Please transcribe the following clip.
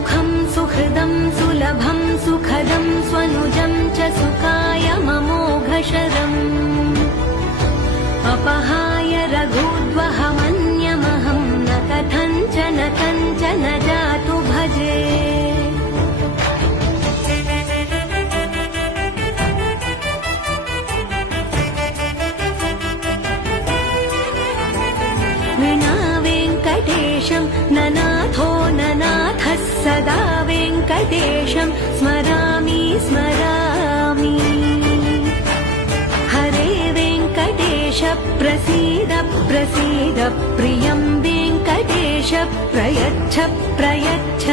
सुखं सुहृदं सुलभं सुखदं स्वनुजं च सुखाय ममोघशरम् अपहाय रघुद्वहमन्यमहं न कथञ्चन जातु भजे। विना वेङ्कटेशं ननाथो ननाथः सदा वेङ्कटेशं स्मरामि स्मरामि। हरे वेङ्कटेश प्रसीद प्रसीद प्रियं वेङ्कटेश प्रयच्छ प्रयच्छ।